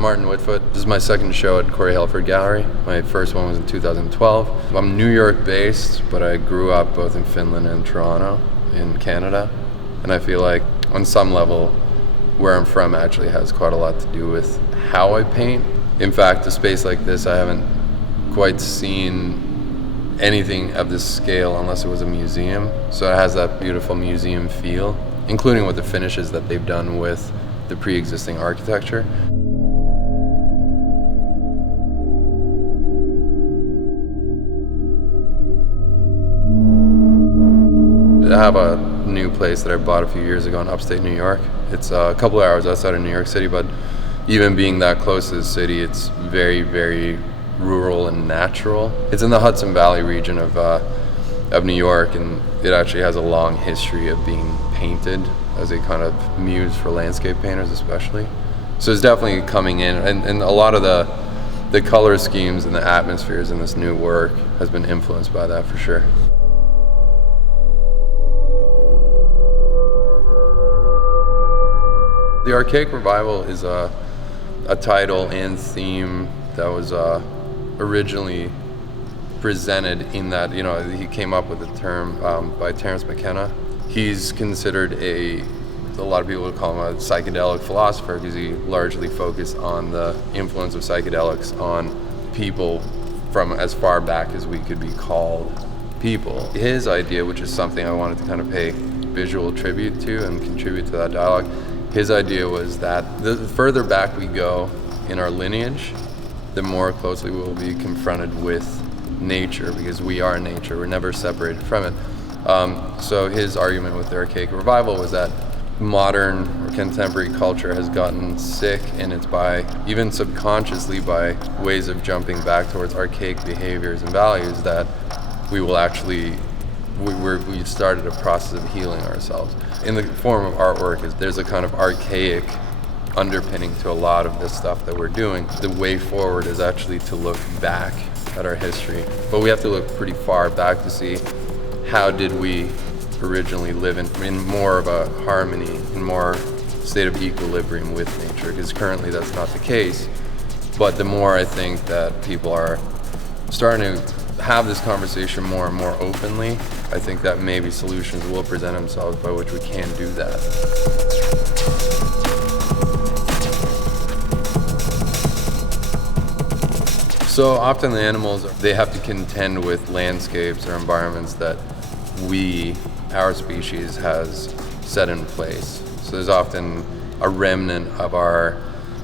Martin Wittfooth. This is my second show at Helford Gallery. My first one was in 2012. I'm New York based, but I grew up both in Finland and Toronto in Canada. And I feel like on some level, where I'm from actually has quite a lot to do with how I paint. In fact, a space like this, I haven't quite seen anything of this scale unless it was a museum. So it has that beautiful museum feel, including with the finishes that they've done with the pre-existing architecture. I have a new place that I bought a few years ago in upstate New York. It's a couple of hours outside of New York City, but even being that close to the city, it's very, very rural and natural. It's in the Hudson Valley region of New York, and it actually has a long history of being painted as a kind of muse for landscape painters especially. So it's definitely coming in, and a lot of the color schemes and the atmospheres in this new work has been influenced by that for sure. The Archaic Revival is a title and theme that was originally presented in that, he came up with the term by Terence McKenna. He's considered a lot of people would call him a psychedelic philosopher because he largely focused on the influence of psychedelics on people from as far back as we could be called people. His idea, which is something I wanted to kind of pay visual tribute to and contribute to that dialogue, his idea was that the further back we go in our lineage, the more closely we'll be confronted with nature, because we are nature. We're never separated from it. So his argument with the Archaic Revival was that modern or contemporary culture has gotten sick, and it's by, even subconsciously, by ways of jumping back towards archaic behaviors and values that we will actually, we started a process of healing ourselves. In the form of artwork, there's a kind of archaic underpinning to a lot of this stuff that we're doing. The way forward is actually to look back at our history, but we have to look pretty far back to see how did we originally live in more of a harmony, in more state of equilibrium with nature, because currently that's not the case. But the more I think that people are starting to have this conversation more and more openly, I think that maybe solutions will present themselves by which we can do that. So often the animals, they have to contend with landscapes or environments that our species has set in place. So there's often a remnant of our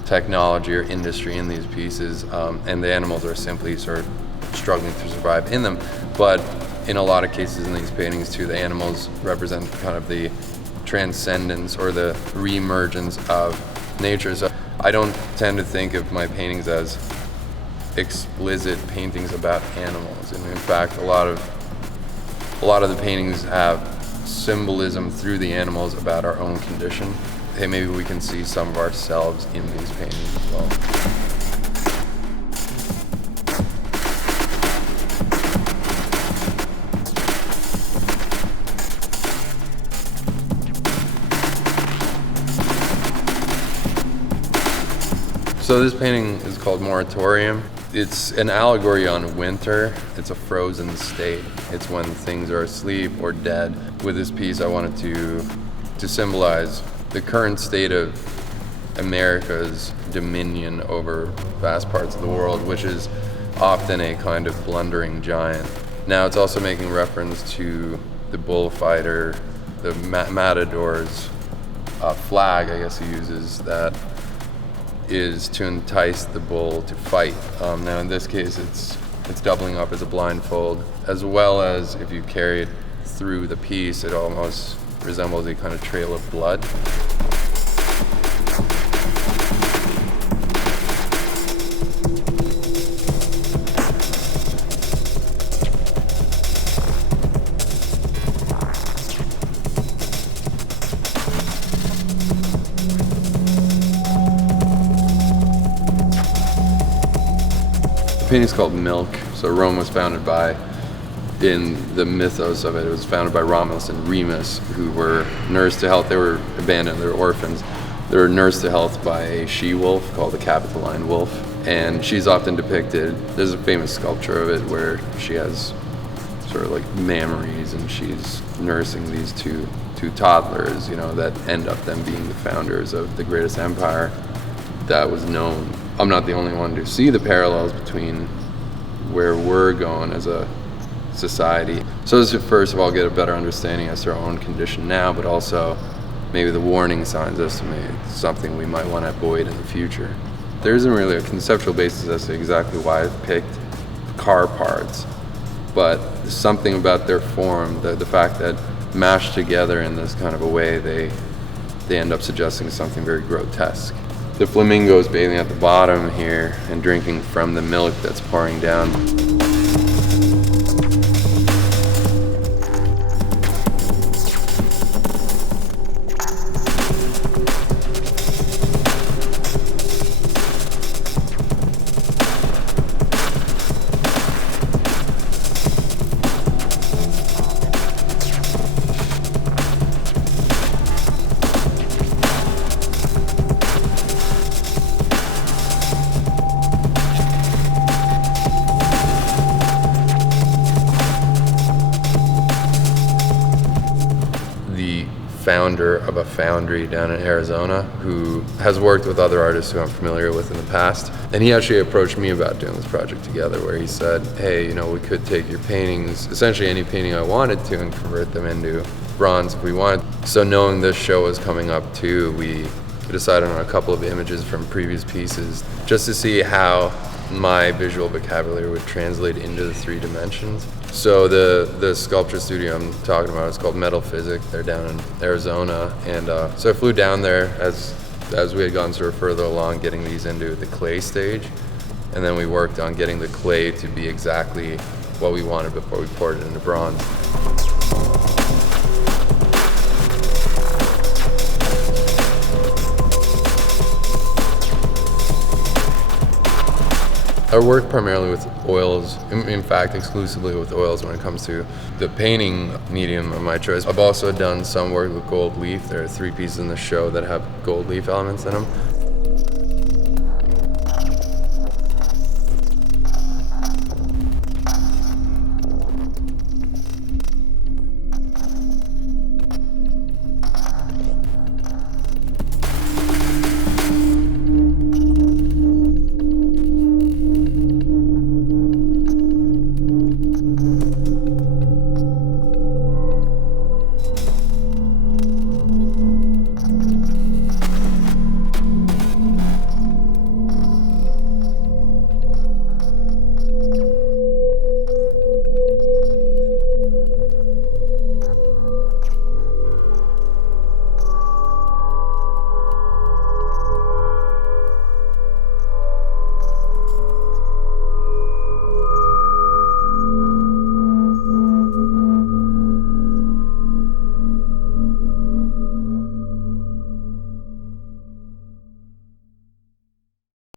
technology or industry in these pieces, and the animals are simply sort of struggling to survive in them. But in a lot of cases in these paintings too, the animals represent kind of the transcendence or the re-emergence of nature. So I don't tend to think of my paintings as explicit paintings about animals, and in fact a lot of the paintings have symbolism through the animals about our own condition. Hey, maybe we can see some of ourselves in these paintings as well. So this painting is called Moratorium. It's an allegory on winter. It's a frozen state. It's when things are asleep or dead. With this piece, I wanted to symbolize the current state of America's dominion over vast parts of the world, which is often a kind of blundering giant. Now, it's also making reference to the bullfighter, the matador's flag, I guess he uses, that is to entice the bull to fight. Now in this case it's doubling up as a blindfold, as well as if you carry it through the piece, it almost resembles a kind of trail of blood. The painting's called Milk. So Rome was founded by, in the mythos of it was founded by Romulus and Remus, who were nursed to health. They were abandoned, they were orphans. They're nursed to health by a she-wolf called the Capitoline wolf, and she's often depicted. There's a famous sculpture of it where she has sort of like mammaries, and she's nursing these two toddlers, that end up them being the founders of the greatest empire that was known. I'm not the only one to see the parallels between where we're going as a society. So as to first of all get a better understanding as to our own condition now, but also maybe the warning signs as to maybe something we might want to avoid in the future. There isn't really a conceptual basis as to exactly why I picked car parts, but something about their form, the fact that mashed together in this kind of a way, they end up suggesting something very grotesque. The flamingo's bathing at the bottom here and drinking from the milk that's pouring down. Founder of a foundry down in Arizona who has worked with other artists who I'm familiar with in the past. And he actually approached me about doing this project together, where he said, hey, we could take your paintings, essentially any painting I wanted to, and convert them into bronze if we wanted. So knowing this show was coming up too, we decided on a couple of images from previous pieces just to see how my visual vocabulary would translate into the 3 dimensions. So the sculpture studio I'm talking about is called Metal Physic. They're down in Arizona, and so I flew down there as we had gone sort of further along getting these into the clay stage, and then we worked on getting the clay to be exactly what we wanted before we poured it into bronze. I work primarily with oils, in fact exclusively with oils when it comes to the painting medium of my choice. I've also done some work with gold leaf. There are 3 pieces in the show that have gold leaf elements in them.